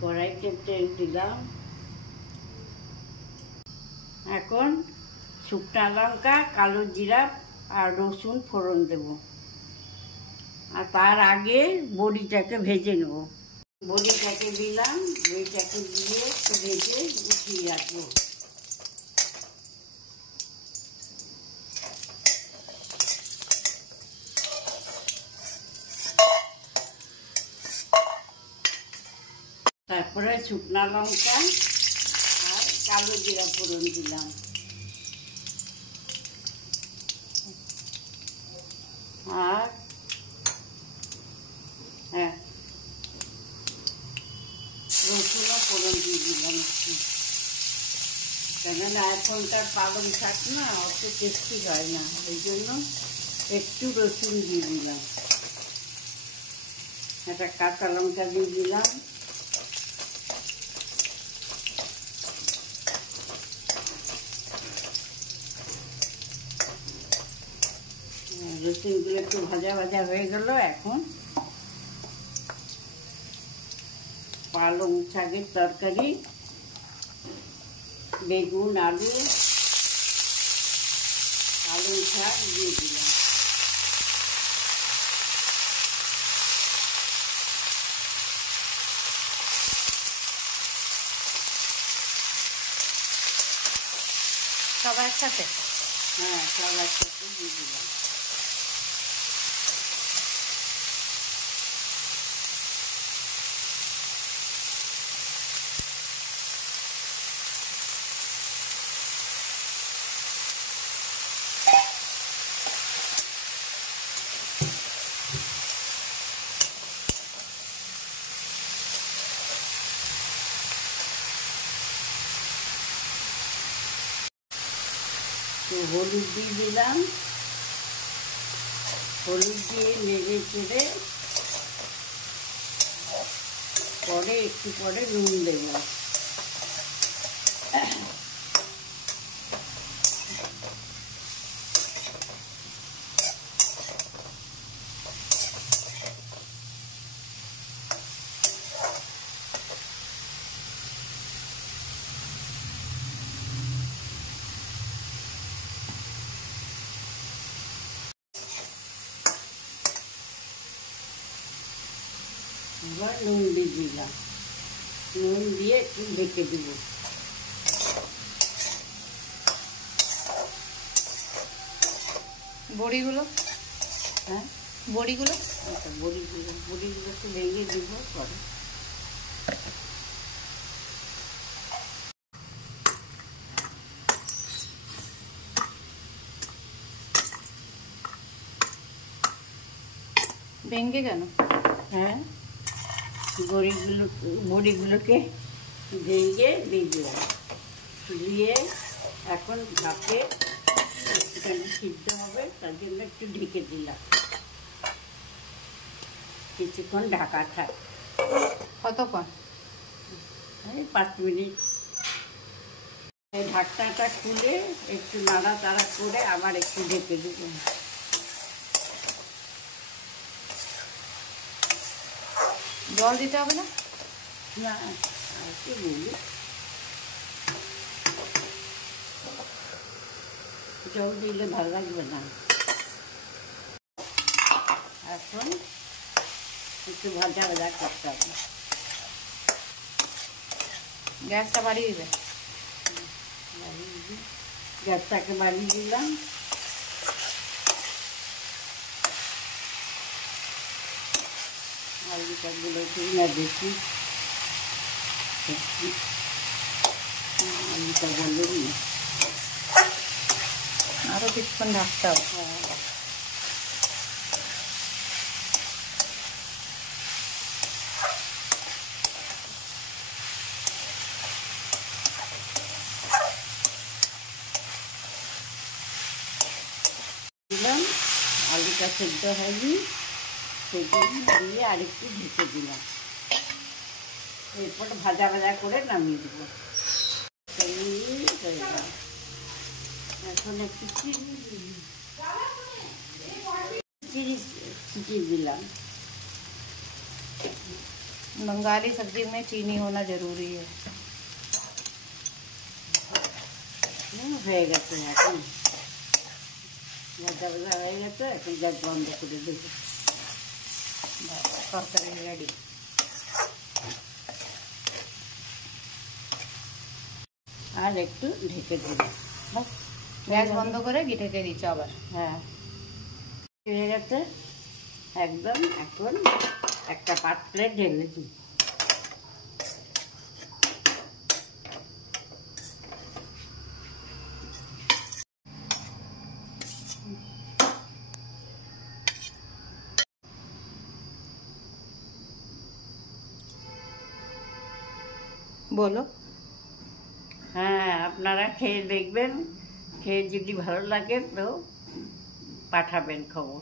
কড়াইতে তেল দিলাম। এখন শুকনো লঙ্কা, কালো জিরা আর রসুন ফোড়ন দেব। আর তার আগে বড়িটাকে ভেজে নেব। বড়িটাকে দিলাম, বড়িটাকে দিয়ে একটু ভেজে উঠিয়ে রাখবো। তারপরে শুকনো লঙ্কা আর কালো জিরা ফোড়ন দিলাম। আর রসুনও ফোড়ন দিয়ে দিলাম একটু, কেননা এখনকার পালং শাক না অত টেস্টি হয় না, ওই জন্য একটু রসুন দিয়ে দিলাম। একটা কাঁচা লঙ্কা দিয়ে দিলাম। রসুনগুলো একটু ভাজা ভাজা হয়ে গেল। এখন পালং শাকের তরকারি, বেগুন, আলু, পালং শাক দিয়ে দিলাম। সব একসাথে? হ্যাঁ, সব একসাথে দিয়ে দিলাম। তো হলুদ দিয়ে দিলাম। হলুদ দিয়ে নেড়ে চেড়ে পরে একটু পরে নুন দেব। এবার নুন দিয়ে দিলাম। নুন দিয়ে একটু ঢেকে দেব। বড়িগুলো? হ্যাঁ, বড়িগুলো? আচ্ছা, বড়িগুলো একটু ভেঙে দিব পরে। ভেঙে কেন? হ্যাঁ, বড়িগুলোকে ভেঙে দিয়ে দিলাম। দিয়ে এখন ভাপে একটুখানি সিদ্ধ হবে, তার জন্য একটু ঢেকে দিলাম। কিছুক্ষণ ঢাকা থাক। কতক্ষণ? এই 5 মিনিট। এই ঢাকনাটা খুলে একটু নাড়াচাড়া করে আবার একটু ঢেকে দেব। জল দিতে হবে না? না, আর কি বলি, জল দিলে ভালো লাগবে না। এখন একটু ভাজা ভাজা করতে হবে। গ্যাসটা বাড়িয়ে দিবে? গ্যাসটাকে বাড়িয়ে দিলাম। আলুটাগুলো না দেখি, আলুটা বলবি আরও কিছুক্ষণ ঢাকতে হবে। দিলাম, আলুটা সেদ্ধ হয়নি, সেজন্য দিয়ে আরেকটু ঢেকে দিলাম। এরপর ভাজা ভাজা করে নামিয়ে দেবো। এখন একটু চিনি দিলাম। बंगाली सब्जी में चीनी होना जरूरी है। হয়ে গেছে এখন ভাজা ভাজা হয়ে গেছে, এখন গ্যাস বন্ধ করে দেব। তরকারি রেডি। আর একটু ঢেকে দেব। গ্যাস বন্ধ করে ঢেকে দিচ্ছ আবার? হ্যাঁ, হয়ে গেছে একদম। এখন একটা পাত্রে ঢেলে দিই। বলো। হ্যাঁ, আপনারা খেয়ে দেখবেন, খেয়ে যদি ভালো লাগে তো পাঠাবেন খবর।